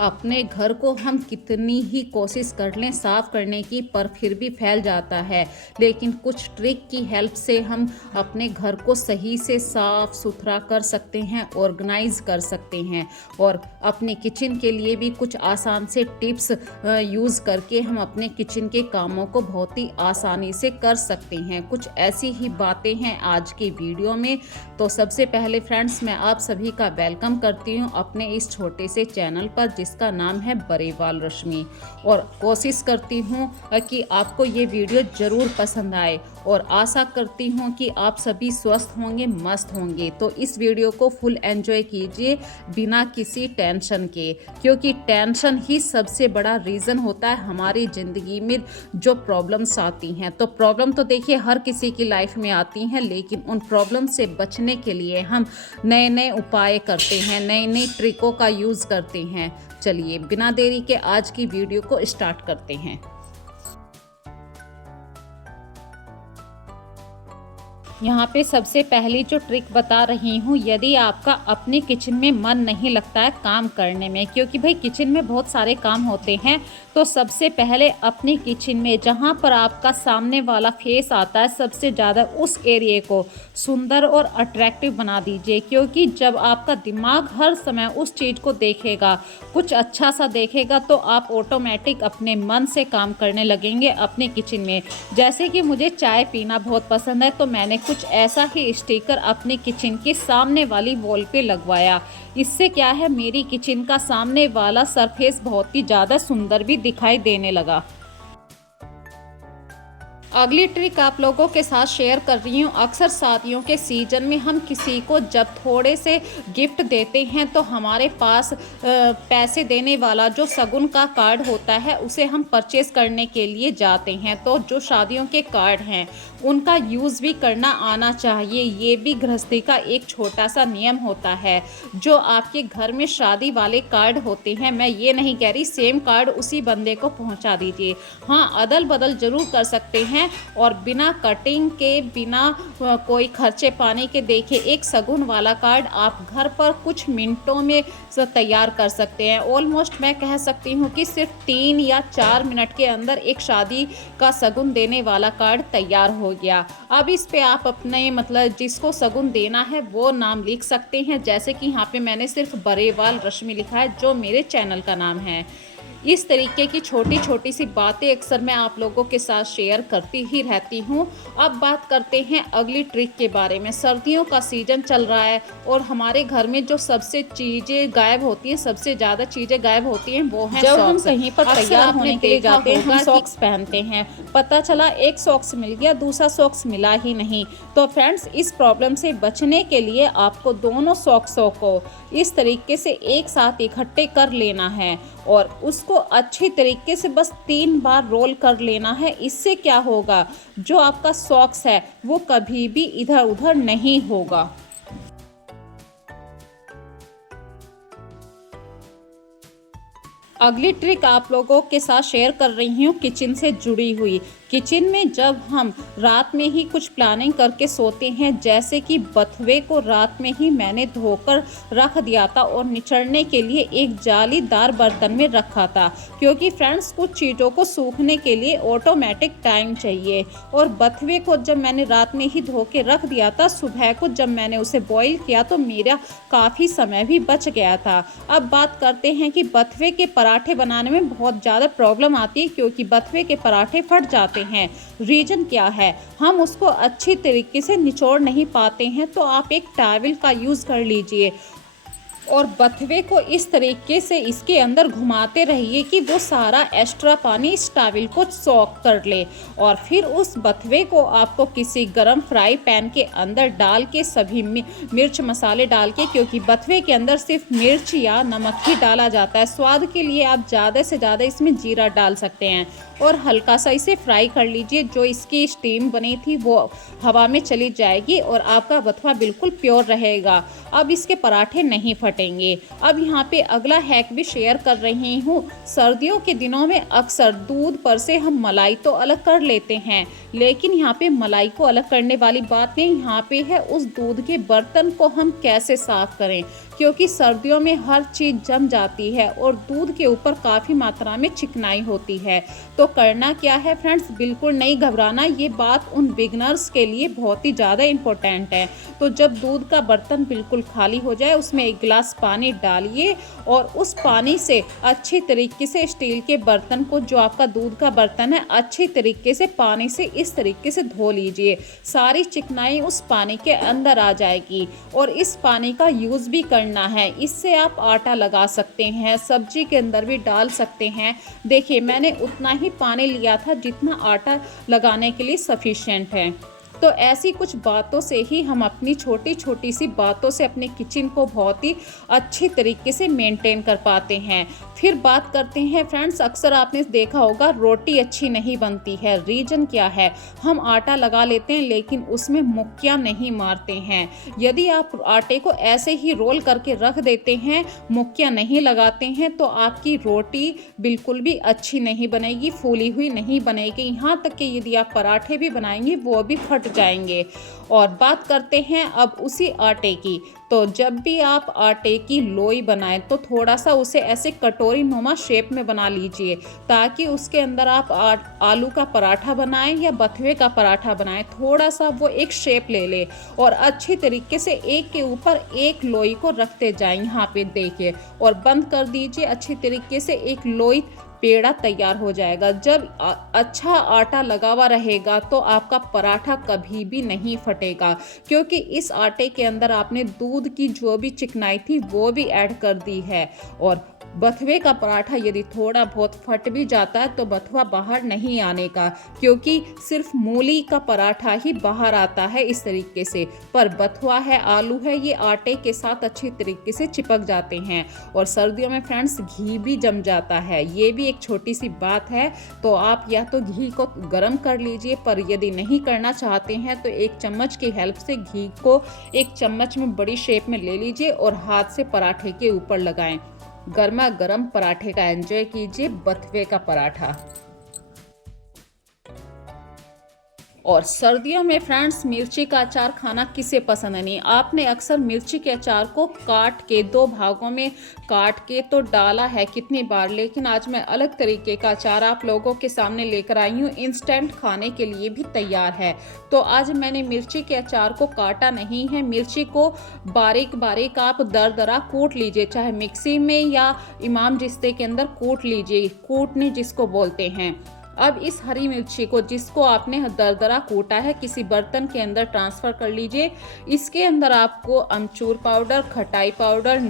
अपने घर को हम कितनी ही कोशिश कर लें साफ़ करने की, पर फिर भी फैल जाता है। लेकिन कुछ ट्रिक की हेल्प से हम अपने घर को सही से साफ़ सुथरा कर सकते हैं, ऑर्गेनाइज कर सकते हैं। और अपने किचन के लिए भी कुछ आसान से टिप्स यूज़ करके हम अपने किचन के कामों को बहुत ही आसानी से कर सकते हैं। कुछ ऐसी ही बातें हैं आज की वीडियो में। तो सबसे पहले फ्रेंड्स, मैं आप सभी का वेलकम करती हूँ अपने इस छोटे से चैनल पर जिसका नाम है बरेवाल रश्मि। और कोशिश करती हूँ कि आपको ये वीडियो ज़रूर पसंद आए, और आशा करती हूँ कि आप सभी स्वस्थ होंगे, मस्त होंगे। तो इस वीडियो को फुल एंजॉय कीजिए बिना किसी टेंशन के, क्योंकि टेंशन ही सबसे बड़ा रीज़न होता है हमारी ज़िंदगी में जो प्रॉब्लम्स आती हैं। तो प्रॉब्लम तो देखिए हर किसी की लाइफ में आती हैं, लेकिन उन प्रॉब्लम से बचने के लिए हम नए नए उपाय करते हैं, नई नई ट्रिकों का यूज़ करते हैं। चलिए बिना देरी के आज की वीडियो को स्टार्ट करते हैं। यहाँ पे सबसे पहली जो ट्रिक बता रही हूँ, यदि आपका अपने किचन में मन नहीं लगता है काम करने में, क्योंकि भाई किचन में बहुत सारे काम होते हैं, तो सबसे पहले अपने किचन में जहाँ पर आपका सामने वाला फेस आता है सबसे ज़्यादा उस एरिया को सुंदर और अट्रैक्टिव बना दीजिए। क्योंकि जब आपका दिमाग हर समय उस चीज़ को देखेगा, कुछ अच्छा सा देखेगा, तो आप ऑटोमेटिक अपने मन से काम करने लगेंगे अपने किचन में। जैसे कि मुझे चाय पीना बहुत पसंद है, तो मैंने कुछ ऐसा ही स्टिकर अपने किचन के सामने वाली वॉल पे लगवाया। इससे क्या है, मेरी किचन का सामने वाला सरफेस बहुत ही ज़्यादा सुंदर भी दिखाई देने लगा। अगली ट्रिक आप लोगों के साथ शेयर कर रही हूँ। अक्सर शादियों के सीजन में हम किसी को जब थोड़े से गिफ्ट देते हैं, तो हमारे पास पैसे देने वाला जो शगुन का कार्ड होता है उसे हम परचेस करने के लिए जाते हैं। तो जो शादियों के कार्ड हैं उनका यूज़ भी करना आना चाहिए। ये भी गृहस्थी का एक छोटा सा नियम होता है। जो आपके घर में शादी वाले कार्ड होते हैं, मैं ये नहीं कह रही सेम कार्ड उसी बंदे को पहुंचा दीजिए, हाँ अदल बदल ज़रूर कर सकते हैं। और बिना कटिंग के, बिना कोई खर्चे पाने के, देखिए एक शगुन वाला कार्ड आप घर पर कुछ मिनटों में तैयार कर सकते हैं। ऑलमोस्ट मैं कह सकती हूँ कि सिर्फ 3 या 4 मिनट के अंदर एक शादी का शगुन देने वाला कार्ड तैयार हो गया। अब इस पे आप अपने जिसको शगुन देना है वो नाम लिख सकते हैं। जैसे कि यहाँ पे मैंने सिर्फ बरेवाल रश्मि लिखा है, जो मेरे चैनल का नाम है। इस तरीके की छोटी छोटी सी बातें अक्सर मैं आप लोगों के साथ शेयर करती ही रहती हूँ। अब बात करते हैं अगली ट्रिक के बारे में। सर्दियों का सीज़न चल रहा है और हमारे घर में जो सबसे चीज़ें गायब होती हैं, सबसे ज़्यादा चीज़ें गायब होती हैं वो हैं जब हम कहीं पर तैयार होने के लिए जाते हैं, हम सॉक्स पहनते हैं, पता चला एक सॉक्स मिल गया, दूसरा सॉक्स मिला ही नहीं। तो फ्रेंड्स, इस प्रॉब्लम से बचने के लिए आपको दोनों सॉक्सों को इस तरीके से एक साथ इकट्ठे कर लेना है और उसको अच्छी तरीके से बस 3 बार रोल कर लेना है। इससे क्या होगा, जो आपका सॉक्स है वो कभी भी इधर उधर नहीं होगा। अगली ट्रिक आप लोगों के साथ शेयर कर रही हूँ किचन से जुड़ी हुई। किचन में जब हम रात में ही कुछ प्लानिंग करके सोते हैं, जैसे कि बथुए को रात में ही मैंने धोकर रख दिया था और निचड़ने के लिए एक जालीदार बर्तन में रखा था, क्योंकि फ्रेंड्स कुछ चीज़ों को सूखने के लिए ऑटोमेटिक टाइम चाहिए। और बथुए को जब मैंने रात में ही धो के रख दिया था, सुबह को जब मैंने उसे बॉईल किया तो मेरा काफ़ी समय भी बच गया था। अब बात करते हैं कि बथुए के पराठे बनाने में बहुत ज़्यादा प्रॉब्लम आती है, क्योंकि बथुए के पराठे फट जाते हैं। रीजन क्या है, हम उसको अच्छी तरीके से निचोड़ नहीं पाते हैं। तो आप एक टॉवल का यूज कर लीजिए और बथुए को इस तरीके से इसके अंदर घुमाते रहिए कि वो सारा एक्स्ट्रा पानी इस टॉवल को सोक कर ले। और फिर उस बथुए को आपको किसी गरम फ्राई पैन के अंदर डाल के सभी मिर्च मसाले डाल के, क्योंकि बथुए के अंदर सिर्फ मिर्च या नमक ही डाला जाता है, स्वाद के लिए आप ज़्यादा से ज़्यादा इसमें जीरा डाल सकते हैं, और हल्का सा इसे फ्राई कर लीजिए। जो इसकी स्टीम बनी थी वो हवा में चली जाएगी और आपका बथुआ बिल्कुल प्योर रहेगा। अब इसके पराठे नहीं फटेंगे। अब यहाँ पे अगला हैक भी शेयर कर रही हूँ। सर्दियों के दिनों में अक्सर दूध पर से हम मलाई तो अलग कर लेते हैं, लेकिन यहाँ पे मलाई को अलग करने वाली बात नहीं, यहाँ पे है उस दूध के बर्तन को हम कैसे साफ करें। क्योंकि सर्दियों में हर चीज़ जम जाती है और दूध के ऊपर काफ़ी मात्रा में चिकनाई होती है। तो करना क्या है फ्रेंड्स, बिल्कुल नहीं घबराना, ये बात उन बिगनर्स के लिए बहुत ही ज़्यादा इम्पोर्टेंट है। तो जब दूध का बर्तन बिल्कुल खाली हो जाए, उसमें 1 गिलास पानी डालिए और उस पानी से अच्छी तरीके से स्टील के बर्तन को, जो आपका दूध का बर्तन है, अच्छी तरीके से पानी से इस तरीके से धो लीजिए। सारी चिकनाई उस पानी के अंदर आ जाएगी और इस पानी का यूज़ भी करना है। इससे आप आटा लगा सकते हैं, सब्जी के अंदर भी डाल सकते हैं। देखिए, मैंने उतना ही पानी लिया था जितना आटा लगाने के लिए सफिशिएंट है। तो ऐसी कुछ बातों से ही हम अपनी छोटी छोटी सी बातों से अपने किचन को बहुत ही अच्छी तरीके से मेंटेन कर पाते हैं। फिर बात करते हैं फ्रेंड्स, अक्सर आपने देखा होगा रोटी अच्छी नहीं बनती है। रीज़न क्या है? हम आटा लगा लेते हैं लेकिन उसमें मुक्कियाँ नहीं मारते हैं। यदि आप आटे को ऐसे ही रोल करके रख देते हैं, मुक्कियाँ नहीं लगाते हैं, तो आपकी रोटी बिल्कुल भी अच्छी नहीं बनेगी, फूली हुई नहीं बनेगी। यहाँ तक कि यदि आप पराठे भी बनाएंगे वो भी फट जाएंगे। और बात करते हैं अब उसी आटे की। तो जब भी आप आटे की लोई बनाएं तो थोड़ा सा उसे ऐसे कटोरी नुमा शेप में बना लीजिए, ताकि उसके अंदर आप आलू का पराठा बनाएं या बथुए का पराठा बनाएं, थोड़ा सा वो एक शेप ले ले और अच्छी तरीके से एक के ऊपर एक लोई को रखते जाएं। यहाँ पे देखिए, और बंद कर दीजिए। अच्छी तरीके से एक लोई पेड़ा तैयार हो जाएगा। जब अच्छा आटा लगा हुआ रहेगा तो आपका पराठा कभी भी नहीं फटेगा, क्योंकि इस आटे के अंदर आपने दूध की जो भी चिकनाई थी वो भी ऐड कर दी है। और बथुए का पराठा यदि थोड़ा बहुत फट भी जाता है तो बथुआ बाहर नहीं आने का, क्योंकि सिर्फ मूली का पराठा ही बाहर आता है इस तरीके से। पर बथुआ है, आलू है, ये आटे के साथ अच्छी तरीके से चिपक जाते हैं। और सर्दियों में फ्रेंड्स घी भी जम जाता है, ये भी एक छोटी सी बात है। तो आप या तो घी को गर्म कर लीजिए, पर यदि नहीं करना चाहते हैं तो 1 चम्मच की हेल्प से घी को 1 चम्मच में बड़ी शेप में ले लीजिए और हाथ से पराठे के ऊपर लगाएं। गर्मा गर्म पराठे का एंजॉय कीजिए, बथुए का पराठा। और सर्दियों में फ्रेंड्स मिर्ची का अचार खाना किसे पसंद नहीं। आपने अक्सर मिर्ची के अचार को काट के 2 भागों में काट के तो डाला है कितनी बार, लेकिन आज मैं अलग तरीके का अचार आप लोगों के सामने लेकर आई हूँ। इंस्टेंट खाने के लिए भी तैयार है। तो आज मैंने मिर्ची के अचार को काटा नहीं है, मिर्ची को बारीक बारीक आप दरदरा कूट लीजिए, चाहे मिक्सी में या इमाम रिश्ते के अंदर कूट लीजिए, कूटनी जिसको बोलते हैं। अब इस हरी मिर्ची को, जिसको आपने दरदरा कूटा है, किसी बर्तन के अंदर ट्रांसफ़र कर लीजिए। इसके अंदर आपको अमचूर पाउडर, खटाई पाउडर,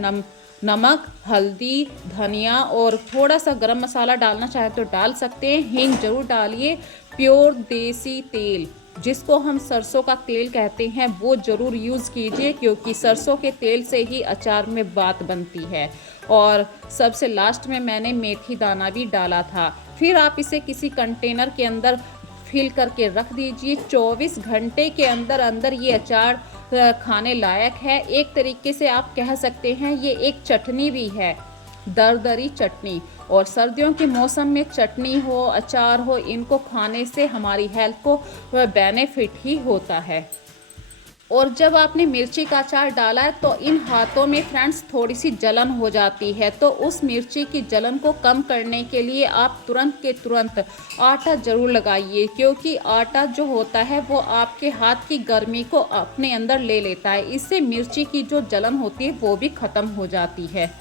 नमक, हल्दी, धनिया और थोड़ा सा गरम मसाला डालना चाहे तो डाल सकते हैं। हींग जरूर डालिए। प्योर देसी तेल, जिसको हम सरसों का तेल कहते हैं, वो ज़रूर यूज़ कीजिए, क्योंकि सरसों के तेल से ही अचार में बात बनती है। और सबसे लास्ट में मैंने मेथी दाना भी डाला था। फिर आप इसे किसी कंटेनर के अंदर फिल करके रख दीजिए। 24 घंटे के अंदर अंदर ये अचार खाने लायक है। एक तरीके से आप कह सकते हैं ये एक चटनी भी है, दरदरी चटनी। और सर्दियों के मौसम में चटनी हो, अचार हो, इनको खाने से हमारी हेल्थ को बेनिफिट ही होता है। और जब आपने मिर्ची का अचार डाला है तो इन हाथों में फ्रेंड्स थोड़ी सी जलन हो जाती है, तो उस मिर्ची की जलन को कम करने के लिए आप तुरंत के तुरंत आटा ज़रूर लगाइए, क्योंकि आटा जो होता है वो आपके हाथ की गर्मी को अपने अंदर ले लेता है। इससे मिर्ची की जो जलन होती है वो भी ख़त्म हो जाती है।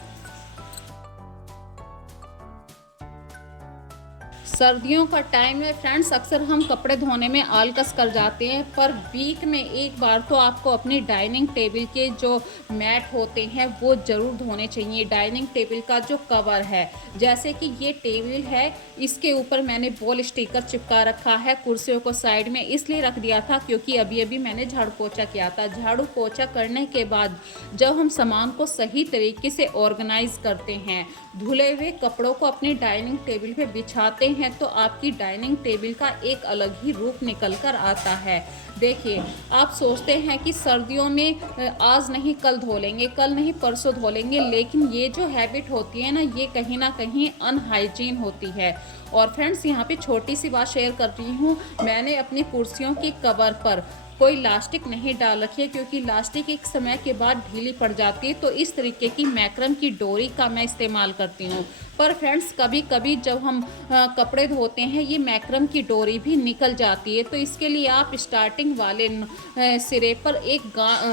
सर्दियों का टाइम है फ्रेंड्स, अक्सर हम कपड़े धोने में आलकस कर जाते हैं, पर वीक में एक बार तो आपको अपनी डाइनिंग टेबल के जो मैट होते हैं वो ज़रूर धोने चाहिए। डाइनिंग टेबल का जो कवर है, जैसे कि ये टेबल है, इसके ऊपर मैंने वॉल स्टिकर चिपका रखा है। कुर्सियों को साइड में इसलिए रख दिया था क्योंकि अभी अभी मैंने झाड़ू पोछा किया था। झाड़ू पोछा करने के बाद जब हम सामान को सही तरीके से ऑर्गेनाइज करते हैं, धुले हुए कपड़ों को अपनी डाइनिंग टेबल पे बिछाते हैं, तो आपकी डाइनिंग टेबल का एक अलग ही रूप निकल कर आता है। देखिए, आप सोचते हैं कि सर्दियों में आज नहीं कल धो लेंगे, कल नहीं परसों धो लेंगे, लेकिन ये जो हैबिट होती है ना कहीं अनहाइजीन होती है। और फ्रेंड्स, यहाँ पे छोटी सी बात शेयर कर रही हूँ। मैंने अपनी कुर्सियों की कवर पर कोई लास्टिक नहीं डाल रखी है, क्योंकि लास्टिक एक समय के बाद ढीली पड़ जाती है। तो इस तरीके की मैक्रम की डोरी का मैं इस्तेमाल करती हूँ। पर फ्रेंड्स, कभी कभी जब हम कपड़े धोते हैं, ये मैक्रम की डोरी भी निकल जाती है। तो इसके लिए आप स्टार्टिंग वाले सिरे पर एक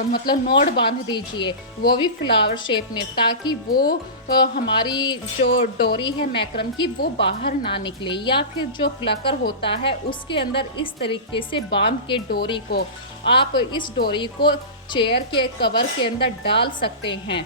मतलब नॉट बांध दीजिए, वो भी फ्लावर शेप में, ताकि वो हमारी जो डोरी है मैक्रम की वो बाहर ना निकले। या फिर जो प्लकर होता है उसके अंदर इस तरीके से बांध के डोरी को आप इस डोरी को चेयर के कवर के अंदर डाल सकते हैं।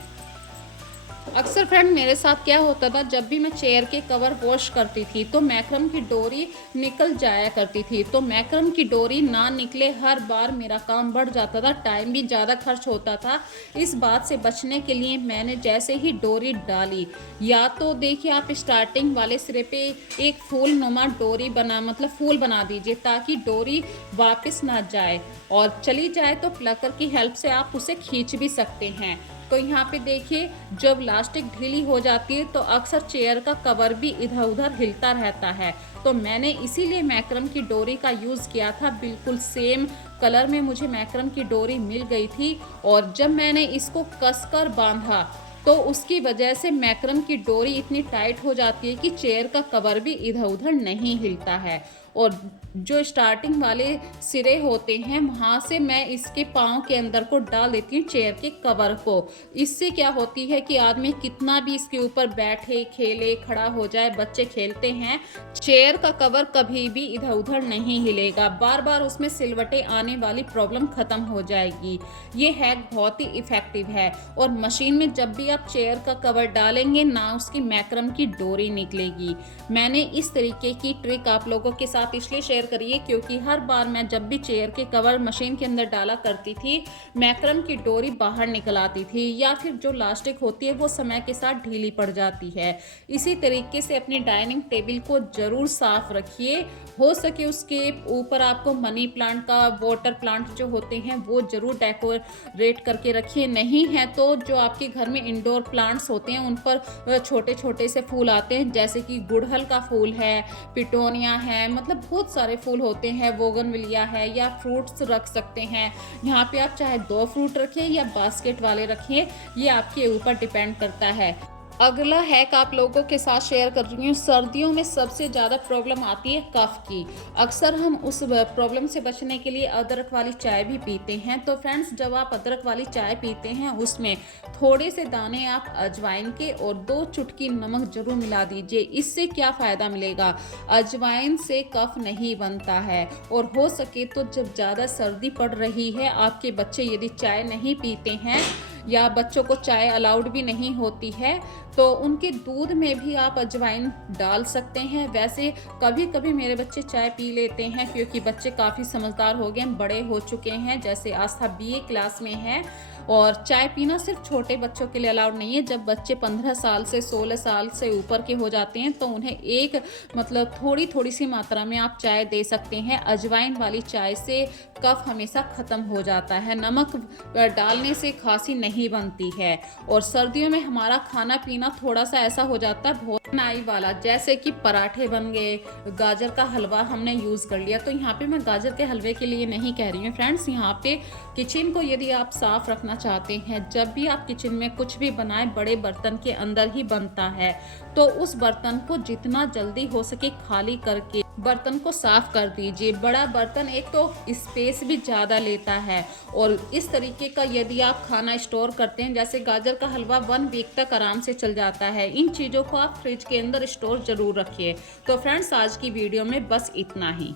अक्सर फ्रेंड मेरे साथ क्या होता था, जब भी मैं चेयर के कवर वॉश करती थी तो मैक्रम की डोरी निकल जाया करती थी। तो मैक्रम की डोरी ना निकले, हर बार मेरा काम बढ़ जाता था, टाइम भी ज़्यादा खर्च होता था। इस बात से बचने के लिए मैंने जैसे ही डोरी डाली, या तो देखिए आप स्टार्टिंग वाले सिरे पे एक फूल नुमा डोरी मतलब फूल बना दीजिए, ताकि डोरी वापस ना जाए, और चली जाए तो प्लकर की हेल्प से आप उसे खींच भी सकते हैं। तो यहाँ पे देखिए, जब लास्टिक ढीली हो जाती है तो अक्सर चेयर का कवर भी इधर उधर हिलता रहता है। तो मैंने इसीलिए मैक्रम की डोरी का यूज़ किया था। बिल्कुल सेम कलर में मुझे मैक्रम की डोरी मिल गई थी, और जब मैंने इसको कसकर बांधा तो उसकी वजह से मैक्रम की डोरी इतनी टाइट हो जाती है कि चेयर का कवर भी इधर उधर नहीं हिलता है। और जो स्टार्टिंग वाले सिरे होते हैं, वहाँ से मैं इसके पाँव के अंदर को डाल देती हूँ चेयर के कवर को। इससे क्या होती है कि आदमी कितना भी इसके ऊपर बैठे, खेले, खड़ा हो जाए, बच्चे खेलते हैं, चेयर का कवर कभी भी इधर उधर नहीं हिलेगा। बार बार उसमें सिलवटें आने वाली प्रॉब्लम खत्म हो जाएगी। ये हैक बहुत ही इफेक्टिव है। और मशीन में जब भी आप चेयर का कवर डालेंगे ना, उसकी मैक्रम की डोरी निकलेगी। मैंने इस तरीके की ट्रिक आप लोगों के साथ इसलिए शेयर करी है, क्योंकि हर बार मैं जब भी चेयर के कवर मशीन के अंदर डाला करती थी, मैक्रम की डोरी बाहर निकल आती थी, या फिर जो लास्टिक होती है वो समय के साथ ढीली पड़ जाती है। इसी तरीके से अपनी डाइनिंग टेबल को जरूर साफ रखिए। हो सके उसके ऊपर आपको मनी प्लांट का वाटर प्लांट जो होते हैं वो जरूर डेकोरेट करके रखिए। नहीं है तो जो आपके घर में इंडोर प्लांट्स होते हैं उन पर छोटे छोटे से फूल आते हैं, जैसे कि गुड़हल का फूल है, पिटोनिया है, मतलब बहुत सारे फूल होते हैं, बोगनविलिया है, या फ्रूट्स रख सकते हैं। यहाँ पे आप चाहे 2 फ्रूट रखें या बास्केट वाले रखें, ये आपके ऊपर डिपेंड करता है। अगला हैक आप लोगों के साथ शेयर कर रही हूँ। सर्दियों में सबसे ज़्यादा प्रॉब्लम आती है कफ की। अक्सर हम उस प्रॉब्लम से बचने के लिए अदरक वाली चाय भी पीते हैं। तो फ्रेंड्स, जब आप अदरक वाली चाय पीते हैं उसमें थोड़े से दाने आप अजवाइन के और 2 चुटकी नमक जरूर मिला दीजिए। इससे क्या फ़ायदा मिलेगा, अजवाइन से कफ नहीं बनता है। और हो सके तो जब ज़्यादा सर्दी पड़ रही है, आपके बच्चे यदि चाय नहीं पीते हैं या बच्चों को चाय अलाउड भी नहीं होती है, तो उनके दूध में भी आप अजवाइन डाल सकते हैं। वैसे कभी कभी मेरे बच्चे चाय पी लेते हैं, क्योंकि बच्चे काफ़ी समझदार हो गए हैं, बड़े हो चुके हैं। जैसे आस्था BA क्लास में है, और चाय पीना सिर्फ छोटे बच्चों के लिए अलाउड नहीं है। जब बच्चे 15 साल से 16 साल से ऊपर के हो जाते हैं तो उन्हें एक मतलब थोड़ी थोड़ी सी मात्रा में आप चाय दे सकते हैं। अजवाइन वाली चाय से कफ हमेशा ख़त्म हो जाता है। नमक डालने से खांसी नहीं बनती है। और सर्दियों में हमारा खाना पीना थोड़ा सा ऐसा हो जाता है बहुत नाई वाला, जैसे कि पराठे बन गए, गाजर का हलवा हमने यूज़ कर लिया। तो यहाँ पे मैं गाजर के हलवे के लिए नहीं कह रही हूँ फ्रेंड्स। यहाँ पे किचन को यदि आप साफ रखना चाहते हैं, जब भी आप किचन में कुछ भी बनाएं, बड़े बर्तन के अंदर ही बनता है, तो उस बर्तन को जितना जल्दी हो सके खाली करके बर्तन को साफ कर दीजिए। बड़ा बर्तन एक तो स्पेस भी ज़्यादा लेता है, और इस तरीके का यदि आप खाना स्टोर करते हैं, जैसे गाजर का हलवा 1 वीक तक आराम से चल जाता है। इन चीज़ों को आप फ्रिज के अंदर स्टोर जरूर रखिए। तो फ्रेंड्स, आज की वीडियो में बस इतना ही।